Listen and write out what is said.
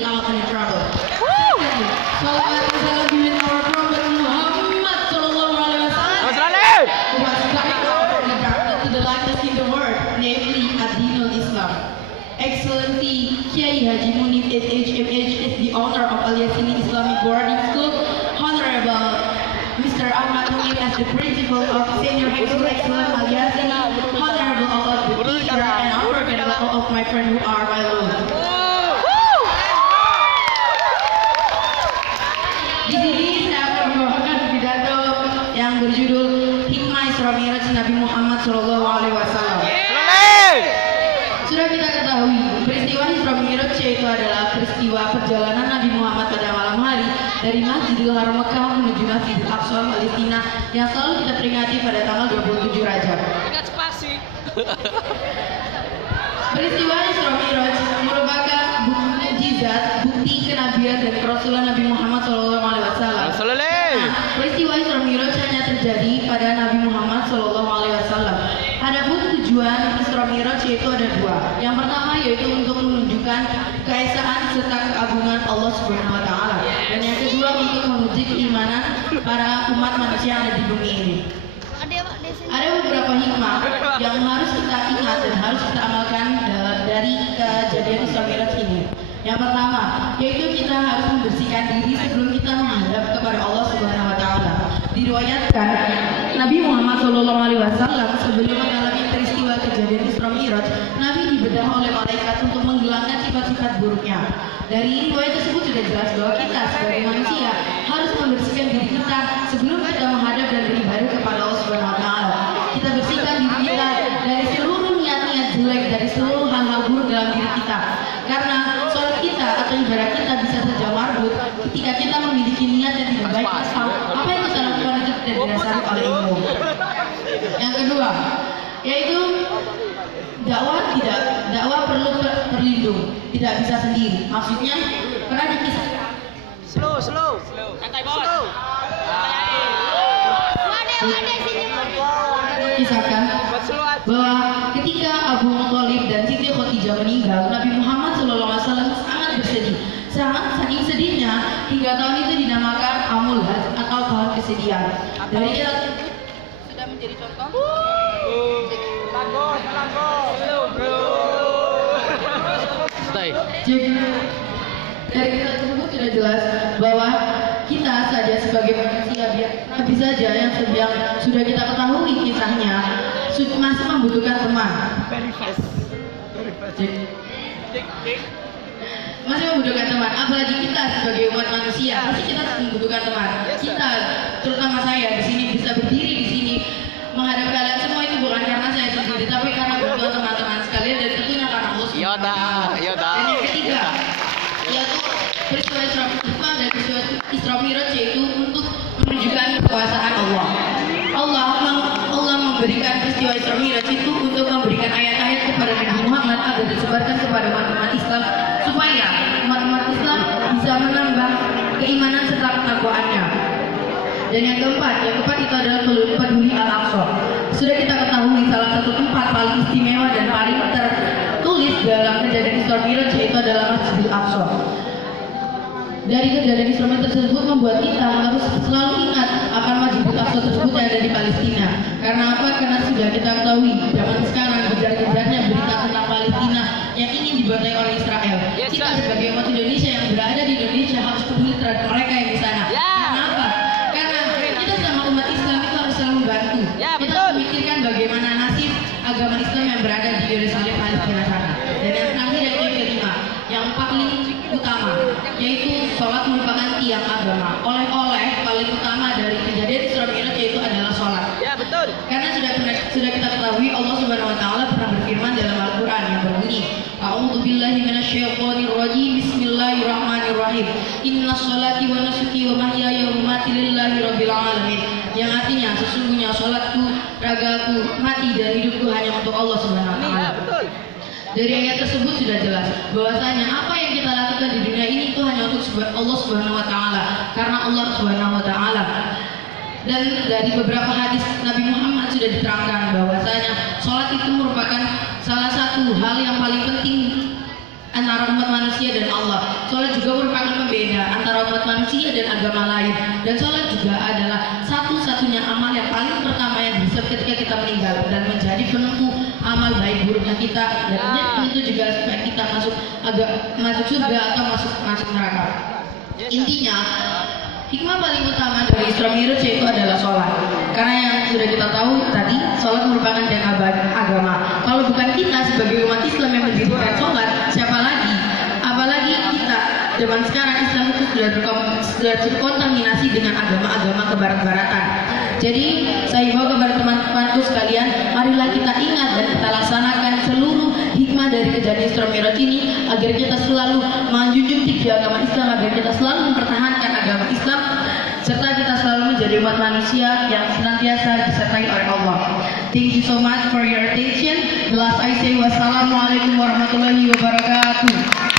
get out of trouble. Salawat dan salam with our Prophet Muhammad Sallallahu Alaihi Wasallam, who was guided from the darkness to the lightness in the world, namely Ad-Dinul Islam. Excellency Kiai Haji Munib SHMH is the owner of Al Yasini Islamic Boarding School. Honorable Mr. Ahmad Munib as the principal of Senior High School Excellence Al Yasini. Honorable all of the teacher and unforgettable all of my friends who are my Lord. Di sini saya akan membawakan pidato yang berjudul Hikmah Isra Mi'raj Nabi Muhammad Sallallahu Alaihi Wasallam. Sudah kita ketahui, peristiwa Isra Mi'raj yaitu adalah peristiwa perjalanan Nabi Muhammad pada malam hari dari Masjidil Haram Mekah menuju Masjidil Aqsa Palestina yang selalu kita peringati pada tanggal 27 Rajab. Ingat spasi. Peristiwa Isra Mi'raj merupakan mukjizat, bukti kenabian dan kerasulan Nabi Muhammad SAW. Peristiwa Isra Mi'raj hanya terjadi pada Nabi Muhammad SAW. Adapun tujuan Isra Mi'raj yaitu ada dua. Yang pertama yaitu untuk menunjukkan keesaan serta keagungan Allah Subhanahu Wa Taala, dan yang kedua untuk menguji keimanan para umat manusia yang ada di bumi ini. Ada beberapa hikmah yang harus kita ingat dan harus kita amalkan dari kejadian Isra Mi'raj ini. Yang pertama yaitu kita harus membersihkan diri sebelum kita menghadap kepada Allah Subhanahu Wa Taala. Diriwayatkan Nabi Muhammad SAW sebelum mengalami peristiwa kejadian Isra Mi'raj, Nabi dibedah oleh malaikat untuk menghilangkan sifat-sifat buruknya. Dari riwayat tersebut sudah jelas bahwa kita sebagai manusia harus membersihkan diri kita sebelum kita menghadap dan beribadah kepada Allah Subhanahu Wa Taala. Kita bersihkan diri kita dari seluruh niat-niat jelek, dari seluruh hal-hal buruk dalam diri kita. Karena sholat kita atau ibadah kita bisa saja marbut ketika kita memiliki niat yang tidak baik asal apa yang kita lakukan itu tidak didasari oleh ilmu. Yang kedua yaitu dakwah perlu berlindung, tidak bisa sendiri. Maksudnya pernah dikisahkan. Slow. Santai bos. Kisahkan bahwa ketika Abu Thalib dan Siti Khadijah meninggal, Nabi Muhammad SAW sangat bersedih. Saking sedihnya hingga tahun itu dinamakan Amul Hajj atau tahun kesedihan. Dari kita sudah menjadi contoh. Dari kita tersebut sudah jelas bahwa kita saja sebagai manusia biasa saja yang sudah kita ketahui kisahnya masih membutuhkan teman. Masih membutuhkan teman, apalagi kita sebagai umat manusia pasti kita membutuhkan teman. Kita, terutama saya di sini bisa berdiri di sini menghadap kalian semua itu bukan karena saya sendiri, tapi karena bantuan teman-teman sekalian dan tentunya karena Allah Subhanahu Wa Taala. Dan yang ketiga yaitu peristiwa Isra Mi'raj yaitu untuk menunjukkan kekuasaan Allah. Allah memberikan peristiwa Isra Mi'raj itu untuk memberikan ayat-ayat kepada Nabi Muhammad agar disebarkan kepada umat Islam supaya umat Islam bisa menambah keimanan serta ketakwaannya. Dan yang keempat itu adalah peduli Al-Aqsa. Sudah kita ketahui salah satu tempat paling istimewa dan paling tertulis dalam kejadian Isra Mi'raj yaitu adalah Masjidil Aqsa. Dari kejadian Isra Mi'raj tersebut membuat kita harus selalu ingat akan Masjidil Aqsa tersebut yang ada di Palestina. Karena apa? Karena sudah kita ketahui zaman sekarang beredar-edarnya berita tentang Palestina yang ingin dibantai oleh Israel. Kita sebagai umat Indonesia yang berada di Indonesia harus peduli terhadap mereka yang di sana. Karena apa? Karena kita sama umat Islam itu harus selalu membantu. Kita memikirkan bagaimana nasib agama Islam yang berada di Yerusalem Palestina sana. Dan yang terakhir yaitu yang kelima, yang paling utama yaitu sholat merupakan tiang agama. Oleh-oleh paling utama dari kejadian Isra Mi'raj yaitu adalah sholat. Karena sudah kita ketahui Allah Subhanahu Wa Taala pernah berfirman dalam Al-Quran yang berbunyi, A'udzubillahi minasyaitonirrajim. Bismillahirrahmanirrahim. Inna sholati wa nusuki wa mahyaya wa mamati lillahi rabbil alamin. Yang artinya sesungguhnya sholatku, ragaku, mati dan hidupku hanya untuk Allah Subhanahu Wa Taala. Dari ayat tersebut sudah jelas bahwasanya apa yang kita lakukan di dunia ini itu hanya untuk Allah Subhanahu Wa Taala, karena Allah Subhanahu Wa Taala. Dan dari beberapa hadis Nabi Muhammad sudah diterangkan bahwasanya sholat itu merupakan salah satu hal yang paling penting antara umat manusia dan Allah. Sholat juga merupakan pembeda antara umat manusia dan agama lain. Dan sholat juga adalah satu-satunya amal yang paling pertama yang bisa ketika kita meninggal dan menjadi penentu amal baik buruknya kita, dan itu juga supaya kita masuk surga atau masuk neraka. Intinya, hikmah paling utama dari Isra Mi'raj itu adalah sholat. Karena yang sudah kita tahu tadi, sholat merupakan tiang agama. Kalau bukan kita sebagai umat Islam yang mendirikan sholat, siapa lagi? Apalagi kita zaman sekarang Islam itu sudah terkontaminasi dengan agama-agama kebarat-baratan. Jadi saya himbau kepada teman-temanku sekalian, marilah kita ingat dan kita laksanakan seluruh hikmah dari kejadian Isra Mi'raj ini agar kita selalu menjunjung tinggi agama Islam, agar kita selalu mempertahankan agama Islam, serta kita selalu menjadi umat manusia yang senantiasa disertai oleh Allah. Thank you so much for your attention. The last I say wassalamualaikum warahmatullahi wabarakatuh.